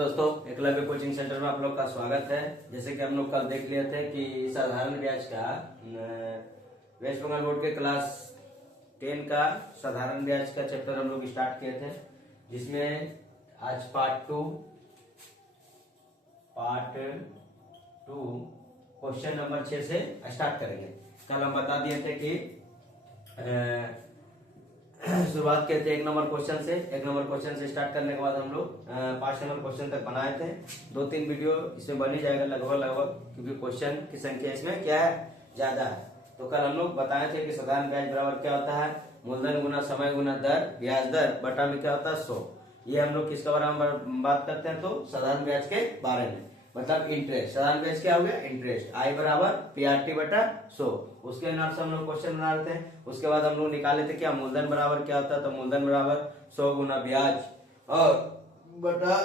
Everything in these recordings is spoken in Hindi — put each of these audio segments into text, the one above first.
दोस्तों, एकलव्य कोचिंग सेंटर में आप लोग का स्वागत है। जैसे कि हम लोग कल देख लिए थे कि साधारण ब्याज का वेस्ट बंगाल बोर्ड के क्लास 10 का साधारण ब्याज का चैप्टर हम लोग स्टार्ट किए थे, जिसमें आज पार्ट टू क्वेश्चन नंबर 6 से स्टार्ट करेंगे। कल हम बता दिए थे कि शुरुआत किए थे एक नंबर क्वेश्चन से स्टार्ट करने के बाद हम लोग 5 नंबर क्वेश्चन तक बनाए थे। 2-3 वीडियो इसमें बन ही जाएगा लगभग, क्योंकि क्वेश्चन की संख्या इसमें क्या है, ज्यादा है। तो कल हम लोग बताए थे कि साधारण ब्याज बराबर क्या होता है, मूलधन गुना समय गुना दर, ब्याज दर बटा में क्या होता है 100। ये हम लोग किसके बारे में बात करते हैं, तो साधारण ब्याज के बारे में, मतलब इंटरेस्ट। साधारण ब्याज क्या हो गया, इंटरेस्ट। आई बराबर PRT बटा 100। उसके अनुसार से हम लोग क्वेश्चन बना रहे थे। उसके बाद हम लोग निकाले थे क्या, मूलधन बराबर क्या होता है, तो मूलधन बराबर 100 गुना ब्याज और बटा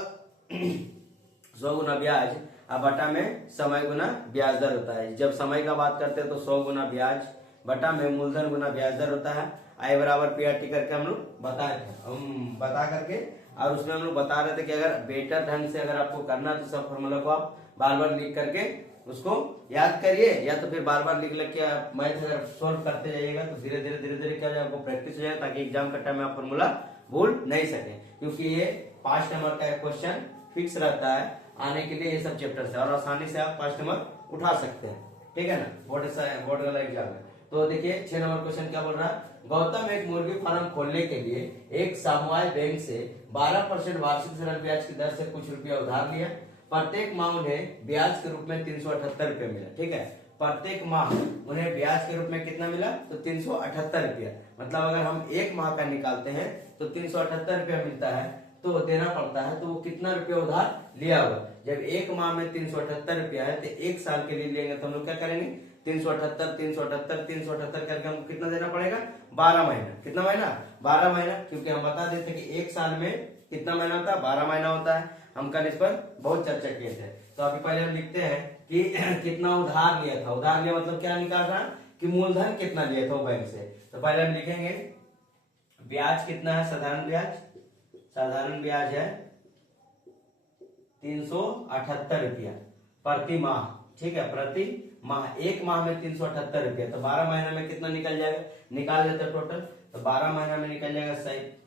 100 गुना ब्याज और बटा में समय गुना ब्याज दर होता है। जब समय का बात करते हैं तो 100 गुना ब्याज बटा में मूलधन गुना ब्याज दर होता है। आई बराबर PRT करके हम लोग बताए थे, हम बता करके, और उसमें हम लोग बता रहे थे कि अगर बेटर ढंग से अगर आपको करना है तो सब फॉर्मूला को आप बार बार लिख करके उसको याद करिए, या तो फिर बार बार लिख के मैथ अगर सोल्व करते जाइएगा तो धीरे धीरे क्या हो आपको प्रैक्टिस हो जाए, ताकि एग्जाम का टाइम में आप फॉर्मूला भूल नहीं सके। क्योंकि ये 5 नंबर का क्वेश्चन फिक्स रहता है आने के लिए, ये सब चैप्टर से, और आसानी से आप 5 नंबर उठा सकते हैं, ठीक है ना, बोर्ड वाला एग्जाम है। तो देखिए 6 नंबर क्वेश्चन क्या बोल रहा है, गौतम एक मुर्गी फार्म खोलने के लिए एक समवाय बैंक से 12% वार्षिक सरल ब्याज की दर से कुछ रुपया उधार लिया। प्रत्येक माह उन्हें ब्याज के रूप में 378 रुपया मिला। ठीक है, प्रत्येक माह उन्हें ब्याज के रूप में कितना मिला, तो 378 रुपया। मतलब अगर हम एक माह का निकालते हैं तो 378 रुपया मिलता है, तो देना पड़ता है। तो वो कितना रुपया उधार लिया हुआ, जब एक माह में 378 रुपया है तो एक साल के लिए लेंगे तो हम लोग क्या करेंगे, 378 करके हमको कितना देना पड़ेगा, 12 महीना। कितना महीना, 12 महीना, क्योंकि हम बता देते कि एक साल में कितना महीना होता है, 12 महीना होता है। हम कल इस पर बहुत चर्चा किए थे। तो अभी पहले हम लिखते हैं कि कितना उधार लिया था। उधार लिया मतलब क्या निकाल रहा है कि मूलधन कितना लिया था बैंक से। तो पहले हम लिखेंगे ब्याज कितना है, साधारण ब्याज है 378 रुपया प्रति माह। ठीक है, प्रति माह, एक माह में 378 रुपया, तो 12 महीने में कितना निकल जाएगा, निकाल देते टोटल। तो 12 महीना में निकल जाएगा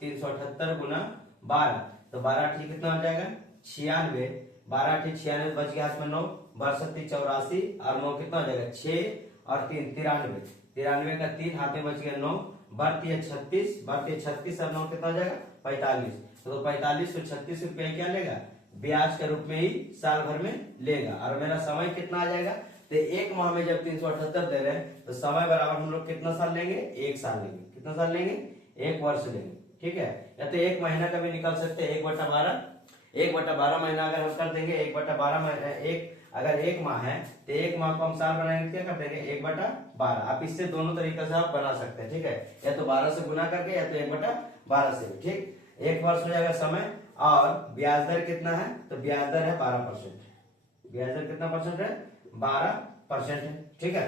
378 गुना 12, तो 12 ठीक कितना हो जाएगा 96। 12 ठीक 96 बच गया हाथ में 9, 62 84 और 9 कितना हो जाएगा 6 और 3 93। 93 का 3 हाथ में बच गया 9, बढ़ती है 36 और 9 कितना हो जाएगा 45। तो 45 से 36 रुपया क्या लेगा, ब्याज के रूप में ही साल भर में लेगा। और मेरा समय कितना आ जाएगा, तो एक माह में जब 378 दे रहे हैं तो समय बराबर हम लोग कितना साल लेंगे, एक साल लेंगे। कितना साल लेंगे, 1 वर्ष लेंगे। ठीक है, या तो एक महीना का भी निकाल सकते हैं, 1/12 महीना अगर हम कर देंगे, 1/12 अगर एक माह है तो एक माह को हम साल बनाएंगे, क्या कर देंगे 1/12। आप इससे दोनों तरीके से आप बना सकते हैं। ठीक है, या तो 12 से गुना करके, या तो 1/12 से। ठीक, 1 वर्ष हो जाएगा समय। और ब्याज दर कितना है, तो ब्याज दर है 12%। ब्याज दर कितना परसेंट है, 12% है। ठीक है,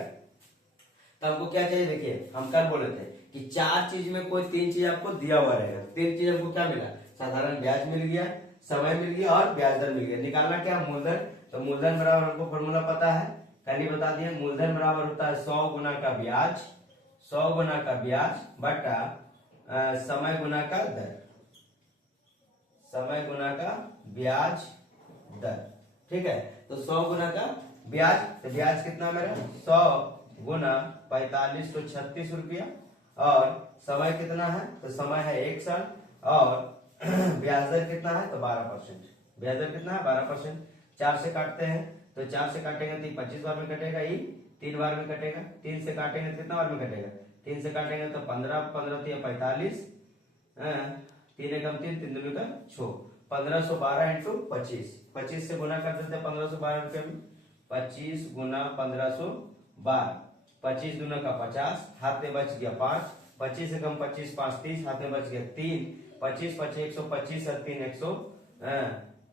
तो हमको क्या चाहिए, देखिए हम कल बोले थे कि 4 चीज में कोई 3 चीज आपको दिया हुआ रहेगा। 3 चीज हमको क्या मिला, साधारण ब्याज मिल गया, समय मिल गया और ब्याज दर मिल गया। निकालना क्या, मूलधन। तो मूलधन बराबर हमको फॉर्मूला पता है, कल ही बता दिए। मूलधन बराबर होता है 100 गुना का ब्याज, 100 गुना का ब्याज बटा समय गुना का दर, समय गुना का ब्याज दर। ठीक है, तो 100 गुना का ब्याज, तो ब्याज कितना मेरा 100 गुना 45 तो 36 रुपया, और समय कितना है, तो समय है 1 साल, और ब्याज दर कितना है, तो 12%। ब्याज दर कितना है 12%। 4 से काटते हैं, तो 4 से काटेंगे तो 25 बार में कटेगा, ही 3 बार में कटेगा। 3 से काटेंगे तो कितना बार में कटेगा, 3 से काटेंगे तो 15 15 45, 3 एकम 3, 3 दूनी का 6, 1512 इंटू 25। 25 से गुना कर देते हैं 1512 रुपये में, 25 गुना 1512, 25 दूना का 50, हाथ में बच गया 5, 25 एकम 25 5 30, हाथ में बच गया 3, 25 25 125 और 3 100,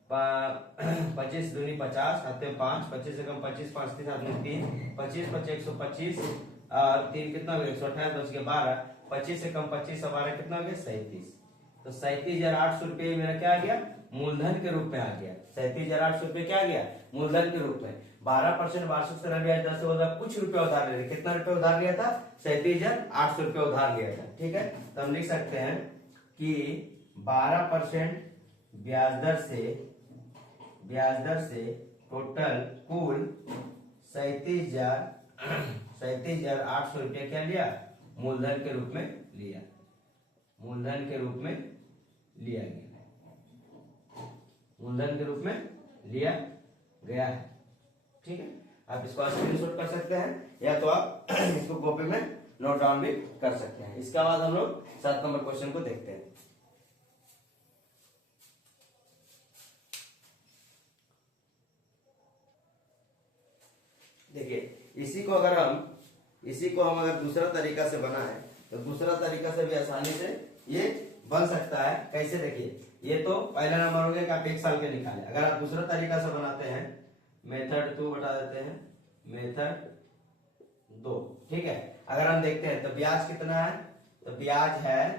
25 दूनी 50, हाथ में 5, 25 एकम 25 5 30, हाथ में 3, 25 25 125 और 3 कितना हो गया 128, बच गया 12, 25 से कम 25 और 12 कितना हो गया 37। तो 37,800 मेरा क्या आ गया, मूलधन के रूप में आ गया। 37,800 क्या आ गया, मूलधन के रूप में। 12% वार्षिक सरल ब्याज दर से होगा, कुछ रुपया उधार ले रहे, कितना रुपया उधार लिया था, 37,800 उधार लिया था। ठीक है, तो हम लिख सकते हैं कि 12% ब्याज दर से टोटल कुल 37,800 रुपया क्या लिया, मूलधन के रूप में लिया, मूलधन के रूप में लिया गया, मूलधन के रूप में लिया गया है। ठीक है, आप इसको स्क्रीनशॉट कर सकते हैं या तो आप इसको कॉपी में नोट डाउन भी कर सकते हैं। इसके बाद हम लोग 7 नंबर क्वेश्चन को देखते हैं। देखिए, इसी को हम अगर दूसरा तरीका से बनाए तो दूसरा तरीका से भी आसानी से ये बन सकता है। कैसे, देखिए, ये तो पहला नंबर हो गया कि आप 1 साल के निकाले। अगर आप दूसरा तरीका से बनाते हैं, मेथड 2 बता देते हैं, मेथड 2। ठीक है, अगर हम देखते हैं तो ब्याज कितना है, तो ब्याज है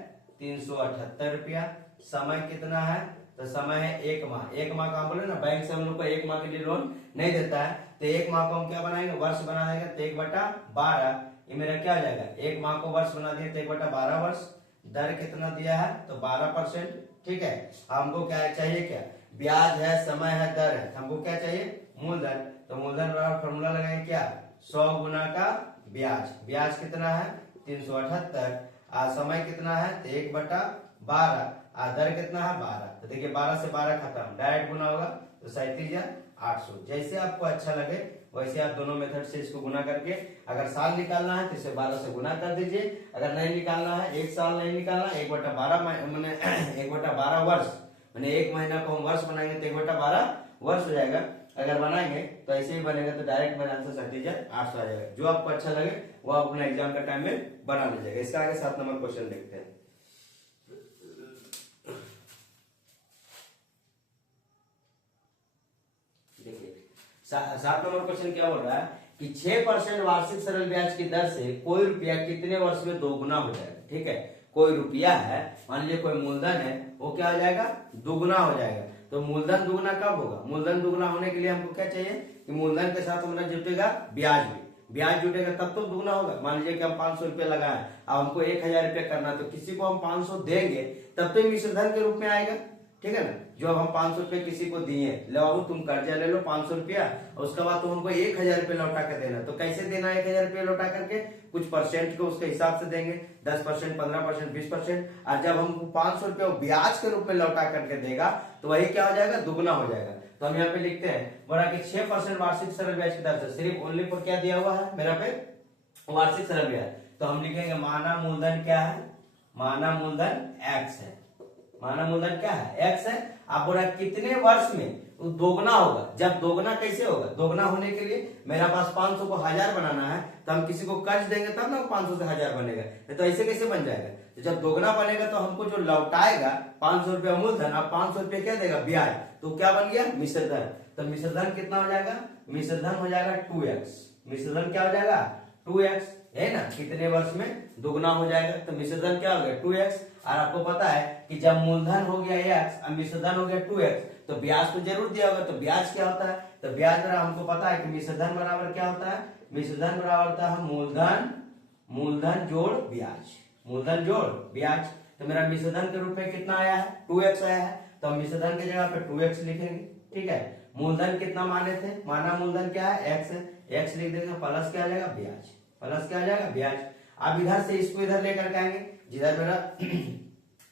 378 रुपया। समय कितना है, तो समय है 1 माह। 1 माह का हम बोले ना, बैंक से हम लोग को 1 माह के लिए लोन नहीं देता है, तो 1 माह को हम क्या बनाएंगे, वर्ष बना देंगे। तो 1/12 ये मेरा क्या हो जाएगा, 1 माह को वर्ष बना दिया तो 1/12 वर्ष। दर कितना दिया है, तो 12%। ठीक है, हमको क्या चाहिए, क्या ब्याज है, समय है, दर है, हमको क्या चाहिए, मूलधन। तो मूलधन बराबर फॉर्मूला लगाएंगे क्या, 100 गुना का ब्याज। ब्याज कितना है, 378। समय कितना है, तो 1/12। दर कितना है, 12। तो देखिए 12 से 12 खत्म, डायरेक्ट गुना होगा, तो 37,800। जैसे आपको अच्छा लगे वैसे आप दोनों मेथड से इसको गुना करके, अगर साल निकालना है तो इसे 12 से गुना कर दीजिए। अगर नहीं निकालना है, 1 साल नहीं निकालना, 1/12 मैंने 1/12 वर्ष, मैंने 1 महीना को हम वर्ष बनाएंगे तो 1/12 वर्ष हो जाएगा। अगर बनाएंगे तो ऐसे ही बनेगा, तो डायरेक्ट मेरा आंसर 37,800 आ जाएगा। जो आपको अच्छा लगे वो आप अपना एग्जाम का टाइम में बना लीजिएगा। इसका आगे 7 नंबर क्वेश्चन देखते हैं। देखिए 7 नंबर क्वेश्चन क्या बोल रहा है कि 6% वार्षिक सरल ब्याज की दर से कोई रुपया कितने वर्ष में दोगुना हो जाएगा। ठीक है, कोई रुपया है, मान लीजिए कोई मूलधन है, वो क्या हो जाएगा, दुगुना हो जाएगा। तो मूलधन दुगुना कब होगा, मूलधन दुगुना होने के लिए हमको क्या चाहिए कि मूलधन के साथ हमारा जुटेगा ब्याज भी। ब्याज जुटेगा तब तो दुगुना होगा। मान लीजिए कि हम 500 रुपया लगाए, अब हमको 1,000 रुपया करना, तो किसी को हम 500 देंगे तब तो मिश्र धन के रूप में आएगा। ठीक है ना, जो हम 500 रुपये किसी को दिए, ले बाबू तुम कर्जा ले लो 500 रुपया, और उसके बाद तुम हमको 1,000 रुपये लौटा कर देना। तो कैसे देना 1,000 रुपये लौटा करके, कुछ परसेंट को उसके हिसाब से देंगे, 10%, 15%, 20%। और जब हमको 500 रुपये ब्याज के रूप में लौटा करके देगा तो वही क्या हो जाएगा, दुगुना हो जाएगा। तो हम यहाँ पे लिखते हैं बोला कि 6% वार्षिक सरल ब्याज की दर से, सिर्फ ओनली पर क्या दिया हुआ है मेरा पे, वार्षिक सरल ब्याज। तो हम लिखेंगे माना मूलधन क्या है, माना मूलधन x है, माना मूलधन क्या है, x है। आप बोला कितने वर्ष में दोगुना होगा। जब दोगुना कैसे होगा, दोगुना होने के लिए मेरा पास 500 को 1000 बनाना है, तो हम किसी को कर्ज देंगे तब ना 500 से 1000 बनेगा, तो ऐसे कैसे बन जाएगा। तो जब दोगुना बनेगा तो हमको जो लौटाएगा 500 रुपया मूलधन, अब 500 रुपया क्या देगा, ब्याज। तो क्या बन गया, मिश्र धन। तो मिश्र धन कितना हो जाएगा, मिश्र धन हो जाएगा 2x। मिश्र धन क्या हो जाएगा, 2x है ना, कितने वर्ष में दुगुना हो जाएगा। तो मिश्र धन क्या हो गया, 2x। और आपको पता है कि जब मूलधन हो गया x और मिश्र धन हो गया 2x, तो ब्याज तो जरूर दिया होगा। तो ब्याज क्या होता है, तो ब्याज बराबर हमको पता है कि मिश्र धन बराबर क्या होता है, मिश्र धन बराबर होता है मूलधन जोड़ ब्याज, मूलधन जोड़ ब्याज। तो मेरा मिश्र धन के रूप में कितना आया है, 2x आया है। तो हम मिश्र धन की जगह पे 2x लिखेंगे। ठीक है, मूलधन कितना माने थे, माना मूलधन क्या है, x है, x लिख देंगे, प्लस क्या आ जाएगा, ब्याज, प्लस क्या आ जाएगा, ब्याज। अब इधर से इसको इधर लेकर के आएंगे, जिधर मेरा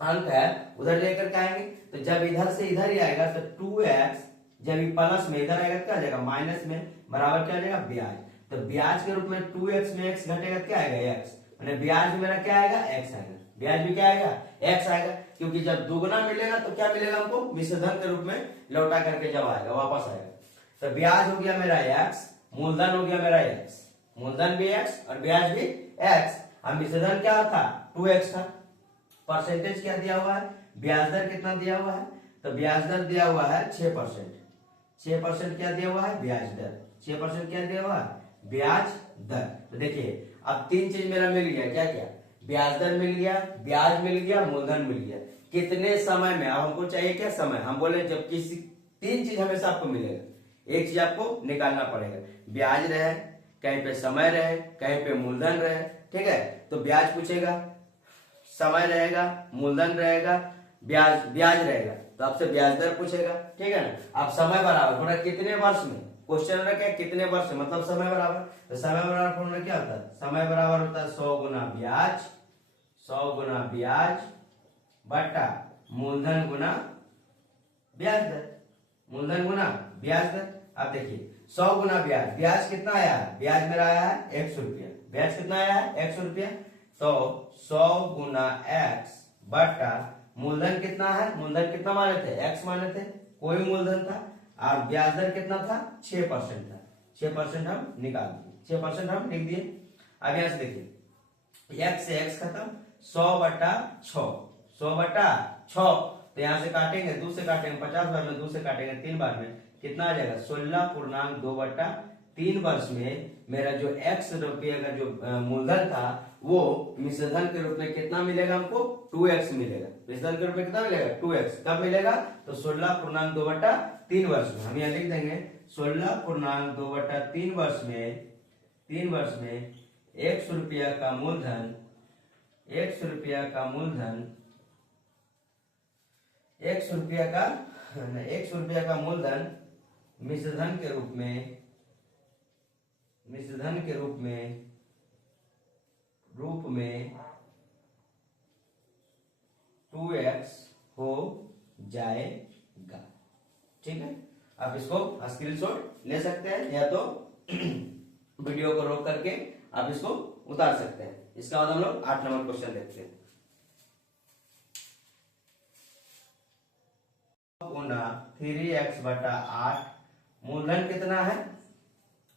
अंक है उधर लेकर के आएंगे। तो जब इधर से इधर ही आएगा तो 2x, जब ये प्लस में इधर आएगा क्या आ जाएगा, माइनस में, बराबर क्या आ जाएगा, ब्याज। तो ब्याज के रूप में 2x में x घटेगा, क्या आएगा, x। मैंने ब्याज में मेरा क्या आएगा, x आएगा, ब्याज भी क्या आएगा, x आएगा। क्योंकि जब दुगुना मिलेगा तो क्या मिलेगा हमको, मिश्र धन के रूप में लौटा करके जब आएगा, वापस आएगा। तो ब्याज हो गया मेरा x, मूलधन हो गया मेरा x, मूलधन भी x और ब्याज भी x। अब मिश्र धन क्या था, 2x था। परसेंटेज क्या दिया हुआ है, ब्याज दर कितना दिया हुआ है, तो ब्याज दर दिया हुआ है 6%। 6% क्या दिया हुआ है, ब्याज दर। 6% क्या दिया हुआ है, ब्याज दर। तो देखिए अब 3 चीज मेरा मिल गया, क्या क्या, ब्याज दर मिल गया, ब्याज मिल गया, मूलधन मिल गया। कितने समय में? अब हमको चाहिए क्या? समय। हम बोले जब किसी 3 चीज हमेशा आपको मिलेगा, एक चीज आपको निकालना पड़ेगा, ब्याज रहे, कहीं पे समय रहे, कहीं पे मूलधन रहे, ठीक है। तो ब्याज पूछेगा, समय रहेगा, मूलधन रहेगा, ब्याज रहेगा, तो आपसे ब्याज दर पूछेगा, ठीक है ना। अब समय बराबर थोड़ा कितने वर्ष में, क्वेश्चन में क्या कितने वर्ष में, मतलब समय बराबर, तो समय बराबर फॉर्मूला क्या होता है? समय बराबर होता है 100 गुना ब्याज, 100 गुना ब्याज बटा मूलधन गुना ब्याज दर, मूलधन गुना ब्याज दर। अब देखिए 100 गुना ब्याज, ब्याज कितना आया है? ब्याज मेरा आया है 100 रुपया, ब्याज कितना आया है? 100 रुपया। तो 100 गुना x बटा मूलधन कितना है? मूलधन कितना माने थे? x माने थे, कोई मूलधन था, और ब्याज दर कितना था? 6% था। 6% हम निकाल दिए, 6% हम लिख दिए। अब यहां से देखिए x से x खत्म, 100 बटा 6, 100 बटा 6, तो यहां से काटेंगे, 2 से काटेंगे, 50 बार में 2 से काटेंगे, 3 बार में कितना आ जाएगा? 16.2 बटा 3 वर्ष में मेरा जो x रुपये का जो मूलधन था वो मिश्रधन के रूप में कितना मिलेगा हमको? 2x मिलेगा। मिश्रधन के रूप में कितना मिलेगा? 2x। कब मिलेगा? तो 16.2 बटा 3 वर्ष में। हम यहाँ लिख देंगे 16.2 बटा 3 वर्ष में, 3 वर्ष में 100 रुपया का मूलधन, 100 रुपया का मूलधन, 100 रुपया का 100 रुपया का मूलधन मिश्रधन के रूप में, मिश्रधन के रूप में 2x हो जाएगा, ठीक है। आप इसको स्क्रीनशॉट ले सकते हैं, या तो वीडियो को रोक करके आप इसको उतार सकते हैं। इसके बाद हम लोग 8 नंबर क्वेश्चन देखते हैं। गुना 3x बटा 8, मूलधन कितना है?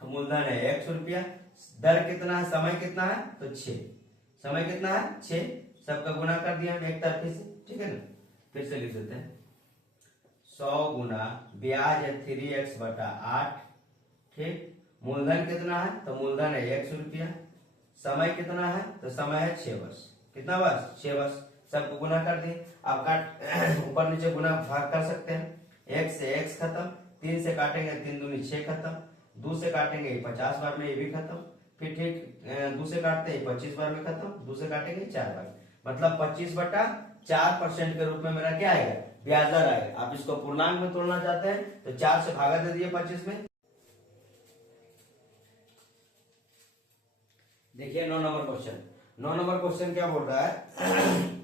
मूलधन है 100 रुपया, दर कितना है, समय कितना है? तो 6, समय कितना है? 6, सबका गुना कर दिया एक तरफे से, ठीक है ना। फिर से लिख देते हैं 100 गुना ब्याज है 3x बटा 8, ठीक। मूलधन कितना है? तो मूलधन है 100 रुपया, समय कितना है? तो समय है 6 वर्ष। कितना वर्ष? 6 वर्ष। सबको गुना कर दिए। आप काट ऊपर नीचे गुना भाग कर सकते हैं। 1 से x खत्म, 3 से काटेंगे 3 दूनी 6 खत्म, 2 से काटेंगे 50 बार में, ये भी खत्म। फिर ठीक 2 से काटते हैं 25 बार में खत्म, 2 से काटेंगे 4 बार, मतलब 25 बटा 4% के रूप में मेरा क्या आएगा? ब्याज दर आएगा। आप इसको पूर्णांक में तोड़ना चाहते हैं तो 4 से भागा दे दिए 25 में। देखिए 9 नंबर क्वेश्चन, 9 नंबर क्वेश्चन क्या बोल रहा है?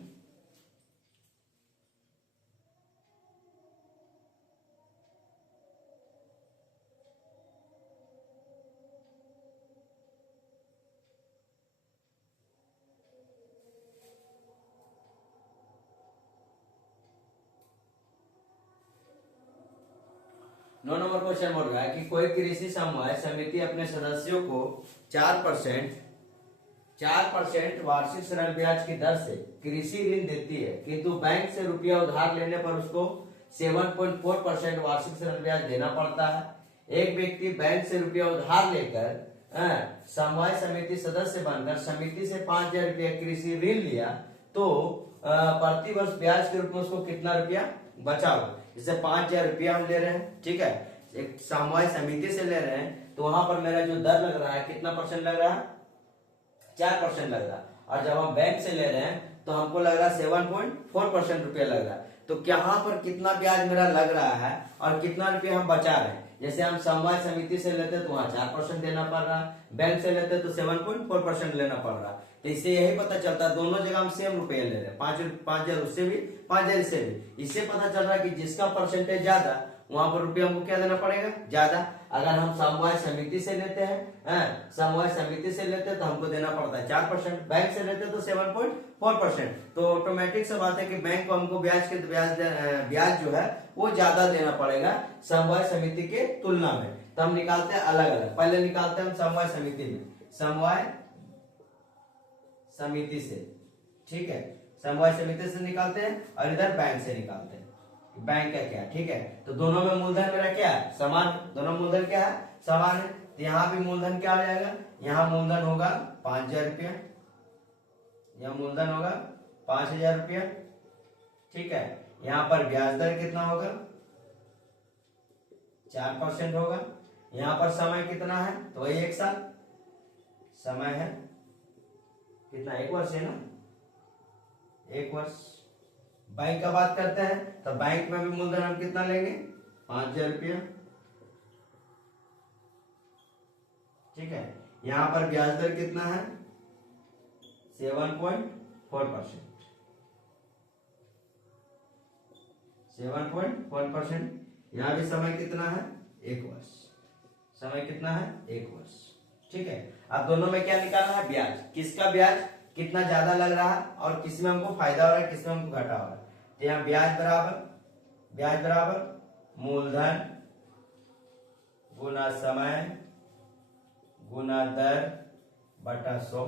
9 नंबर क्वेश्चन बोल रहा है कि कोई कृषि समवाय समिति अपने सदस्यों को 4% वार्षिक ऋण ब्याज की दर से कृषि ऋण देती है, किंतु बैंक से रुपया उधार लेने पर उसको 7.4% वार्षिक ऋण ब्याज देना पड़ता है। एक व्यक्ति बैंक से रुपया उधार लेकर समवाय समिति सदस्य बनकर समिति से 5,000 रुपया कृषि ऋण लिया, तो प्रति वर्ष ब्याज के रूप में उसको कितना रुपया बचा हुआ? जैसे 5,000 रुपया हम ले रहे हैं, ठीक है, एक समवाय समिति से ले रहे हैं, तो वहां पर मेरा जो दर लग रहा है कितना परसेंट लग रहा है? 4% लग रहा है। और जब हम बैंक से ले रहे हैं तो हमको लग रहा है 7.4% रुपया लग रहा है। तो यहाँ पर कितना ब्याज मेरा लग रहा है और कितना रुपया हम बचा रहे हैं? जैसे हम समवाय समिति से लेते तो वहां 4% देना पड़ रहा है, बैंक से लेते तो 7.4% लेना पड़ रहा है। तो इससे यही पता चलता है दोनों जगह हम सेम रुपये ले रहे हैं, 5,000 उससे भी, 5,000 इससे भी। इससे पता चल रहा है कि जिसका परसेंटेज ज्यादा वहां पर रुपया हमको क्या देना पड़ेगा? ज्यादा। अगर हम समवाय समिति से लेते हैं, समवाय समिति से लेते हैं तो हमको देना पड़ता है 4%, बैंक से लेते तो 7.4%। तो ऑटोमेटिक से बात है कि बैंक को हमको ब्याज जो है वो ज्यादा देना पड़ेगा समवाय समिति के तुलना में। तो हम निकालते हैं अलग अलग, पहले निकालते हैं हम समवाय समिति में, समवाय समिति से, ठीक है, समवाय समिति से निकालते हैं और इधर बैंक से निकालते हैं। बैंक का क्या, ठीक है। तो दोनों में मूलधन मेरा क्या है? समान। दोनों मूलधन क्या है? समान है। तो यहाँ भी मूलधन क्या हो जाएगा? यहाँ मूलधन होगा 5,000 रुपया, यह मूलधन होगा 5,000 रुपया। ठीक है, यहाँ पर ब्याज दर कितना होगा, 4% होगा। यहाँ पर समय कितना है, तो वही 1 साल समय है। कितना, 1 वर्ष है ना, 1 वर्ष। बैंक का बात करते हैं तो बैंक में भी मूलधन हम कितना लेंगे, 5,000 रुपया। ठीक है, यहाँ पर ब्याज दर कितना है, 7.4%। 7.4%। यहाँ भी समय कितना है, 1 वर्ष। समय कितना है, 1 वर्ष। ठीक है, अब दोनों में क्या निकालना है, ब्याज। किसका ब्याज कितना ज्यादा लग रहा है और किसमें हमको फायदा हो रहा है, किसमें हमको घाटा हो रहा है। तो यहाँ ब्याज बराबर मूलधन गुना समय गुना दर बटा 100।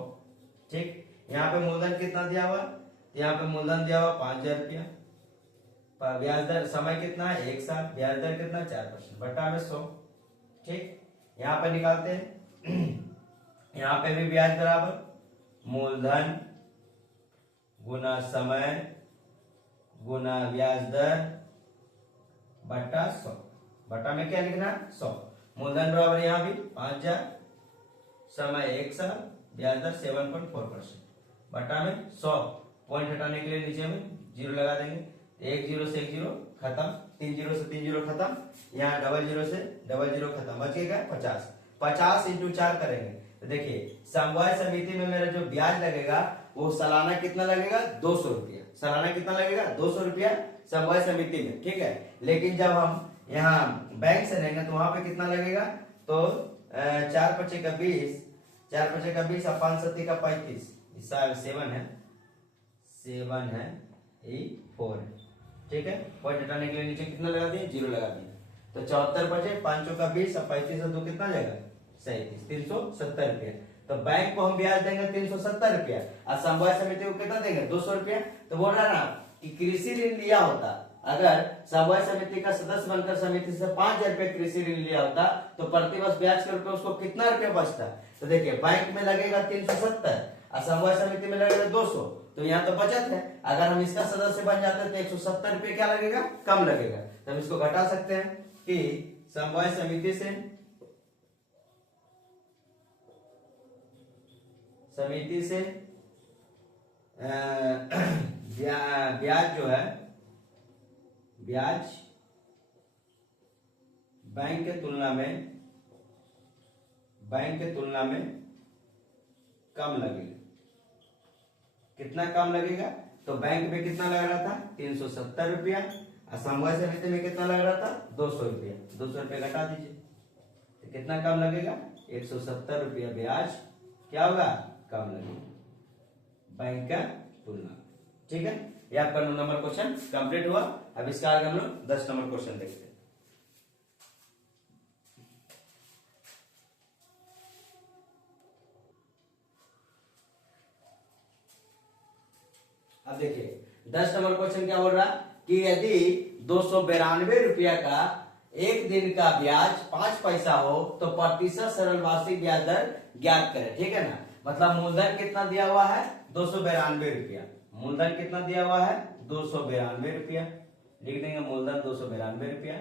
ठीक, यहाँ पे मूलधन कितना दिया हुआ, तो यहाँ पे मूलधन दिया हुआ 5,000 रुपया। ब्याज दर, समय कितना है, 1 साल, ब्याज दर कितना, 4% बटा में 100। ठीक, यहाँ पे निकालते हैं। यहाँ पे भी ब्याज बराबर मूलधन गुना समय गुना ब्याज दर बटा 100। बटा में क्या लिखना है, 100। मूलधन बराबर यहाँ भी 5,000, समय 1 साल, ब्याज दर 7.4%, बटा में 100। पॉइंट हटाने के लिए नीचे में 0 लगा देंगे। 1 0 से 1 0 खत्म, 3 0 से 3 0 खत्म, यहाँ 00 से 00 खत्म, बचेगा 50। 50 × 4 करेंगे तो देखिए समवाय समिति में मेरा जो ब्याज लगेगा वो सालाना कितना लगेगा, 200 रुपया। सालाना कितना लगेगा, 200 रुपया समवाय समिति में। ठीक है, लेकिन जब हम यहाँ बैंक से लेंगे तो वहां पे कितना लगेगा, तो 4 × 5 = 20, 4 × 5 = 20 और 5 × 7 = 35, 7 है, 7 है, 4 है। ठीक है, पॉइंट हटाने के लिए नीचे कितना लगा दिए, 0 लगा दिए। तो 74 बचे, 5 × 20 और 35 से 2 कितना जाएगा, 37, 370 रुपया। तो बैंक को हम ब्याज देंगे 370 रुपया और समवाय समिति को कितना देंगे, 200 रुपया। तो बोल रहा ना कि कृषि ऋण लिया होता, अगर समवाय समिति का सदस्य बनकर समिति से 5,000 रुपया कृषि ऋण लिया होता तो प्रतिवर्ष ब्याज के रूप में उसको कितना रुपया बचता। तो देखिए बैंक में लगेगा 370 और समवाय समिति में लगेगा 200, तो यहाँ तो बचत है। अगर हम इसका सदस्य बन जाते तो 170 रुपये क्या लगेगा, कम लगेगा। तो हम इसको घटा सकते हैं कि समवाय समिति से ब्याज जो है, ब्याज बैंक के तुलना में कम लगेगा। कितना कम लगेगा, तो बैंक में कितना लग रहा था, 370 रुपया और समवाय समिति में कितना लग रहा था, 200 रुपया। 200 रुपया घटा दीजिए तो कितना कम लगेगा, 170 रुपया ब्याज क्या होगा, कम लगेगा बैंक का तुलना। ठीक है, ये आपका 9 नंबर क्वेश्चन कंप्लीट हुआ। अब इसका आगे हम लोग 10 नंबर क्वेश्चन देखते हैं। अब देखिए 10 नंबर क्वेश्चन क्या बोल रहा कि यदि 292 रुपया का एक दिन का ब्याज 5 पैसा हो तो प्रतिशत सरल वार्षिक ब्याज दर ज्ञात करें। ठीक है ना, मतलब मूलधन कितना दिया हुआ है, 292 रुपया। मूलधन कितना दिया हुआ है, 292 रुपया, लिख देंगे मूलधन 292 रुपया।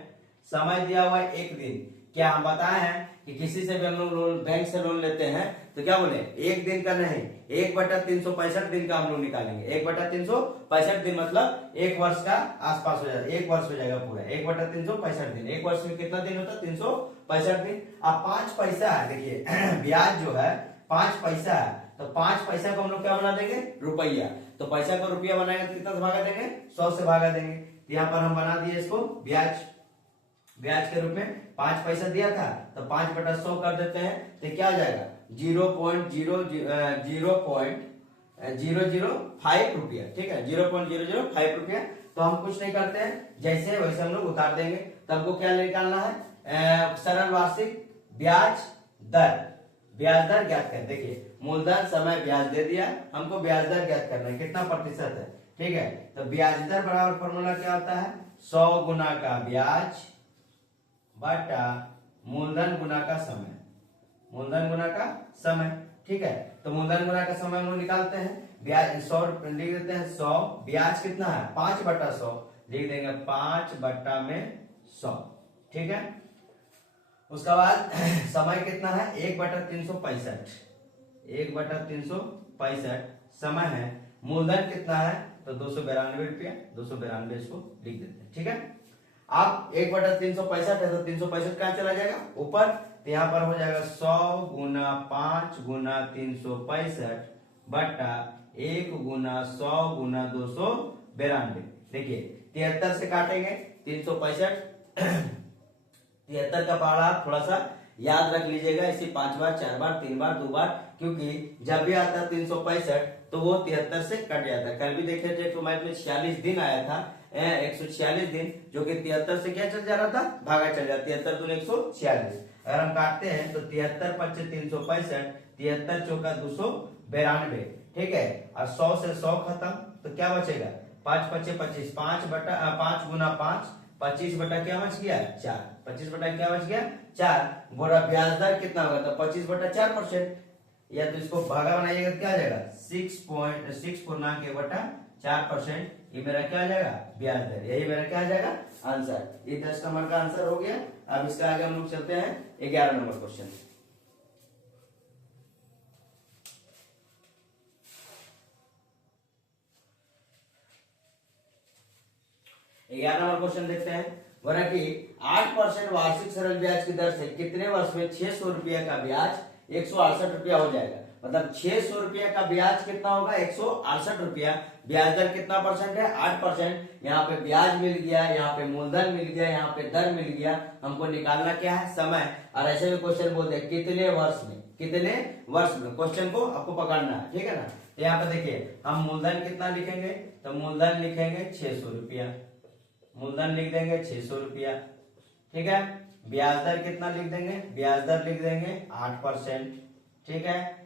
समय दिया हुआ है 1 दिन। क्या हम बताए हैं कि किसी से भी हम लोग बैंक से लोन लेते हैं तो क्या बोले, 1 दिन का नहीं, 1/365 दिन का हम लोग निकालेंगे। 1/365 दिन मतलब 1 वर्ष का आसपास हो जाएगा, 1 वर्ष हो जाएगा पूरा। 1/365 दिन, 1 वर्ष में कितना दिन होता है, 365 दिन। अब 5 पैसा है, देखिए ब्याज जो है 5 पैसा है, तो 5 पैसा को हम लोग क्या बना देंगे, रुपया। तो पैसा को रुपया बनाएंगे तो कितना से भागा देंगे, 100 से भागा देंगे। यहाँ पर हम बना दिए इसको ब्याज के रूप में। 5 पैसा दिया था तो 5/100 कर देते हैं तो क्या हो जाएगा, 0.005 रुपया। ठीक है, 0.005 रुपया। तो हम कुछ नहीं करते हैं, जैसे वैसे हम लोग उतार देंगे। तो हमको क्या निकालना है, सरल वार्षिक ब्याज दर ज्ञात कर। देखिए मूलधन समय ब्याज दे दिया, हमको ब्याज दर ज्ञात करना है, कितना प्रतिशत है। ठीक है, तो ब्याज दर बराबर फॉर्मूला क्या होता है, 100 गुना का ब्याज बटा मूलधन गुना का समय। मूलधन गुना का समय। ठीक है, तो मूलधन गुना का समय हम लोग निकालते हैं। ब्याज 100 लिख देते हैं 100, ब्याज कितना है 5/100, लिख देंगे 5/100, ठीक है। उसके बाद समय कितना है 1/365, 1/365 समय है। मूलधन कितना है तो 292 रुपया, 292 इसको लिख देते हैं, ठीक है। आप 1/365 है तो 365 कहाँ चला जाएगा ऊपर, तो यहाँ पर हो जाएगा 100 गुना 5 गुना 365 बटा 1 गुना 100 गुना 292। देखिए 73 से काटेंगे 365, 73 का पहाड़ा थोड़ा सा याद रख लीजिएगा, इसे 5 बार 4 बार 3 बार 2 बार, क्योंकि जब भी आता है 365 तो वो 73 से कट जाता है। कल भी देखे थे तो मैथ में 46 दिन आया था, 146 दिन, जो कि 73 से क्या चल जा रहा था भागा चल जाता, 73 दूनी 146। अगर हम काटते हैं तो 73 पच्चीस 365, 73 चौका 292, ठीक है। और 100 से 100 खत्म तो क्या बचेगा 5 पच्चीस 25, 5 गुना 5 25 बटा क्या बच गया 4, 25 बटा क्या बच गया 4। बोला ब्याज दर कितना होगा तो 25/4%, या तो इसको भागा बनाइएगा तो क्या आ जाएगा 6.4%, ये मेरा क्या आ जाएगा ब्याज दर, यही मेरा क्या आ जाएगा आंसर। ये 10 नंबर का आंसर हो गया। अब इसका आगे हम लोग चलते हैं 11 नंबर क्वेश्चन। 11 नंबर क्वेश्चन देखते हैं। बोला कि 8% वार्षिक सरल ब्याज की दर से कितने वर्ष में 600 रुपया का ब्याज 168 रुपया हो जाएगा। मतलब 600 रुपया का ब्याज कितना होगा 168 रुपया। ब्याज दर कितना परसेंट है 8%। यहाँ पे ब्याज मिल गया, यहाँ पे मूलधन मिल गया, यहाँ पे दर मिल गया। हमको निकालना क्या है समय। और ऐसे भी क्वेश्चन बोलते हैं कितने वर्ष में, कितने वर्ष में, क्वेश्चन को आपको पकड़ना है, ठीक है ना। तो यहाँ पे देखिए हम मूलधन कितना लिखेंगे तो मूलधन लिखेंगे 600 रुपया, मूलधन लिख देंगे 600 रुपया, ठीक है। ब्याज दर कितना लिख देंगे, ब्याज दर लिख देंगे 8%, ठीक है।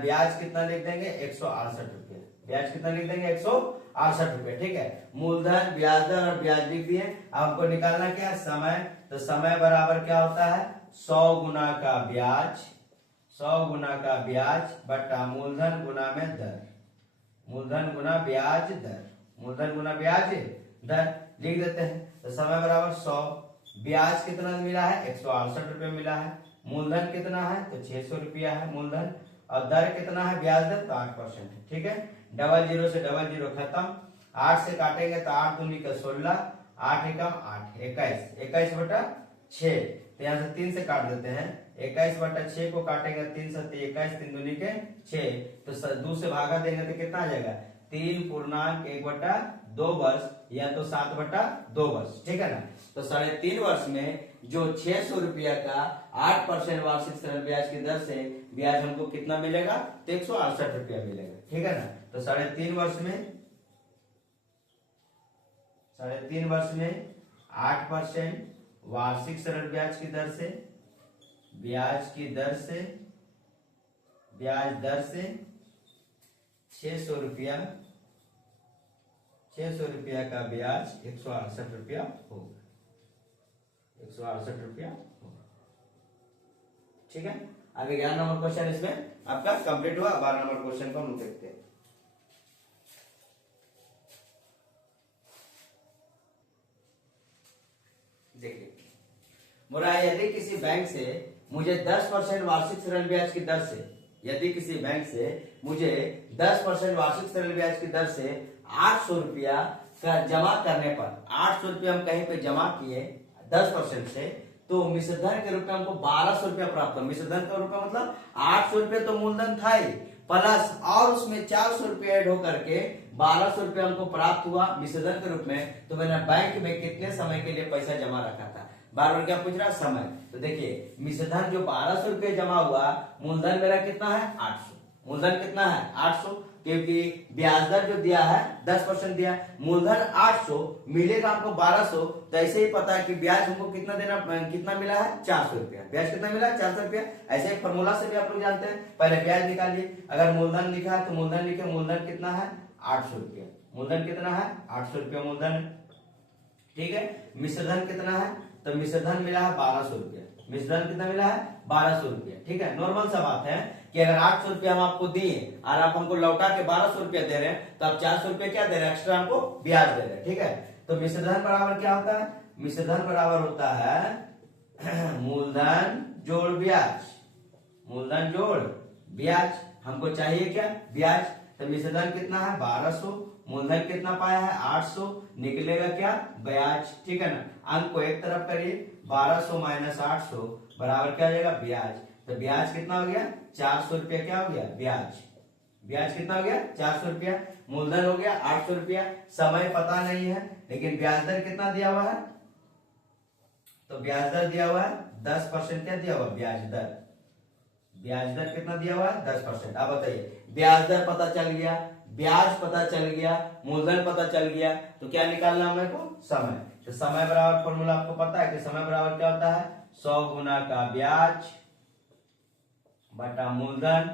ब्याज कितना लिख देंगे 168 रुपया, ब्याज कितना लिख देंगे 168 रुपया, ठीक है। मूलधन ब्याज दर और ब्याज लिख दिए। अब हमको निकालना क्या है समय। तो समय बराबर क्या होता है 100 गुना का ब्याज, 100 गुना का ब्याज बटा मूलधन गुना में दर, मूलधन गुना ब्याज दर, मूलधन गुना ब्याज दर लिख देते हैं। तो समय बराबर 100, ब्याज कितना मिला है 168 रुपये मिला है, मूलधन कितना है तो 600 रुपया है मूलधन, और दर कितना है ब्याज दर तो 8% है, ठीक है। 00 से 00 खत्म, 8 से काटेंगे तो 8 दूनी का 16, 8 एकम 8, 21, 21/6। तो यहाँ से 3 से काट देते हैं, 21/6 को काटेंगे 3 से 21, 3 दूनी के 6, तो 2 से भागा देंगे तो कितना आ जाएगा 3.1/2 वर्ष, या तो 7/2 वर्ष, ठीक है ना। तो 3.5 वर्ष में जो 600 रुपया का 8% वार्षिक सरल ब्याज की दर से ब्याज हमको कितना मिलेगा तो 168 रुपया मिलेगा, ठीक है ना। तो 3.5 वर्ष में, 3.5 वर्ष में 8% वार्षिक सरल ब्याज की दर से, ब्याज की दर से, ब्याज दर से 600 रुपया, 600 रुपया का ब्याज 168 रुपया होगा, 168 रुपया होगा, ठीक है। आगे 11 नंबर क्वेश्चन इसमें आपका कंप्लीट हुआ। 12 नंबर क्वेश्चन को हम देखते हैं। देखिए बोला यदि किसी बैंक से मुझे 10% वार्षिक सरल ब्याज की दर से, यदि किसी बैंक से मुझे 10% वार्षिक सरल ब्याज की दर से 800 रुपया का जमा करने पर, 800 रुपया हम कहीं पे जमा किए 10% से, तो मिश्रधन के रूप में हमको 1200 रुपया प्राप्त हुआ। मिश्रधन का रूप में मतलब 800 रुपया तो मूलधन था ही, प्लस और उसमें 400 रुपया ऐड होकर के 1200 रुपया हमको प्राप्त हुआ मिश्रधन के रूप में। तो मैंने बैंक में कितने समय के लिए पैसा जमा रखा था, बार बार क्या पूछ रहा समय। तो देखिए मिश्रधन जो 1200 रुपये जमा हुआ, मूलधन मेरा कितना है 800, मूलधन कितना है 800, क्योंकि ब्याज दर जो दिया है 10% दिया, मूलधन 800 मिलेगा हमको 1200। तो ऐसे ही पता है कि ब्याज हमको कितना देना, कितना मिला है 400 रुपया, ब्याज कितना मिला है 400 रुपया। ऐसे फॉर्मूला से भी आप लोग जानते हैं, पहले ब्याज निकालिए, अगर मूलधन लिखा है तो मूलधन लिखे, मूलधन कितना है 800 रुपया, मूलधन कितना है 800 रुपया मूलधन, ठीक है। मिश्रधन कितना है तो मिश्रधन मिला है 1200 रुपया, मिश्रधन कितना मिला है 1200 रुपया, ठीक है। नॉर्मल सा बात है कि अगर 800 रुपया हम आपको दिए और आप हमको लौटा के 1200 रुपया दे रहे हैं, तो आप 400 रुपया क्या दे रहे हैं, एक्स्ट्रा हमको ब्याज दे रहे हैं। ठीक है, तो मिश्र धन बराबर क्या होता है, मिश्र धन बराबर होता है मूलधन जोड़ ब्याज, मूलधन जोड़ ब्याज। हमको चाहिए क्या, ब्याज। तो मिश्र धन कितना है 1200, मूलधन कितना पाया है 800, निकलेगा क्या, ब्याज। ठीक है ना, अंक को एक तरफ करिए, 1200 माइनस 800 बराबर क्या हो जाएगा, ब्याज। तो ब्याज कितना हो गया, 400 रुपया क्या हो गया, ब्याज। ब्याज कितना हो गया, 400 रुपया। मूलधन हो गया 800 रुपया। समय पता नहीं है, लेकिन ब्याज दर कितना दिया हुआ है, तो ब्याज दर दिया हुआ है 10%। क्या दिया हुआ, ब्याज दर। ब्याज दर कितना दिया हुआ है, 10%। अब बताइए, ब्याज दर पता चल गया, ब्याज पता चल गया, मूलधन पता चल गया, तो क्या निकालना है मेरे को, समय। तो समय बराबर फॉर्मूला आपको पता है कि समय बराबर क्या होता है, 100 गुना का ब्याज बटा मूलधन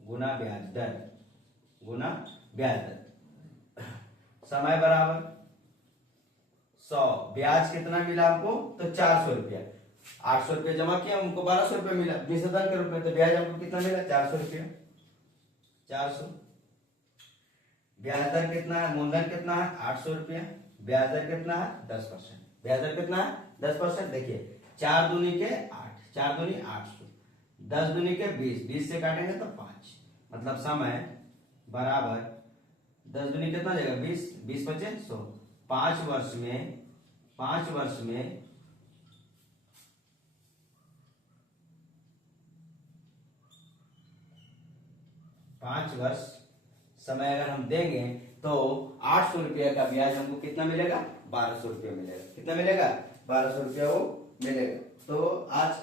गुना ब्याज दर, गुना ब्याज दर। समय बराबर 100, ब्याज कितना मिला हमको, तो 400 रुपया। 800 रुपया जमा किया, हमको 1200 रुपया मिला मिश्र धन के रूप में, तो ब्याज हमको कितना मिला, 400 रुपया। 400, ब्याज दर कितना है, मूलधन कितना है 800 रुपया, ब्याज दर कितना है 10%। ब्याज दर कितना है 10%। देखिए 4 दूनी के 8, 4 दूनी 800, 10 दूनी के 20, 20 से काटेंगे तो 5, मतलब समय बराबर 10 दूनी कितना जाएगा 20, 20 बचे 100। 5 वर्ष में, 5 वर्ष में 5 वर्ष समय अगर हम देंगे तो 800 रुपया का ब्याज हमको कितना मिलेगा, 1200 रुपया मिलेगा। कितना मिलेगा, 1200 रुपया वो मिलेगा। तो आज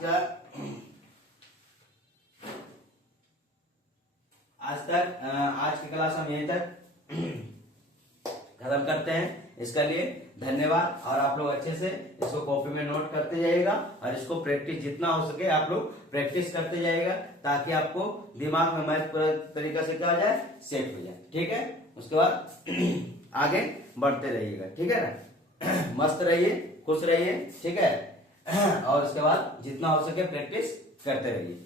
की क्लास हम यहीं तक खत्म करते हैं। इसके लिए धन्यवाद, और आप लोग अच्छे से इसको कॉपी में नोट करते जाइएगा, और इसको प्रैक्टिस जितना हो सके आप लोग प्रैक्टिस करते जाइएगा, ताकि आपको दिमाग में मैथ पूरा तरीका से क्या हो जाए, सेट हो जाए। ठीक है, उसके बाद आगे बढ़ते रहिएगा। ठीक है ना, मस्त रहिए, खुश रहिए। ठीक है, और उसके बाद जितना हो सके प्रैक्टिस करते रहिए।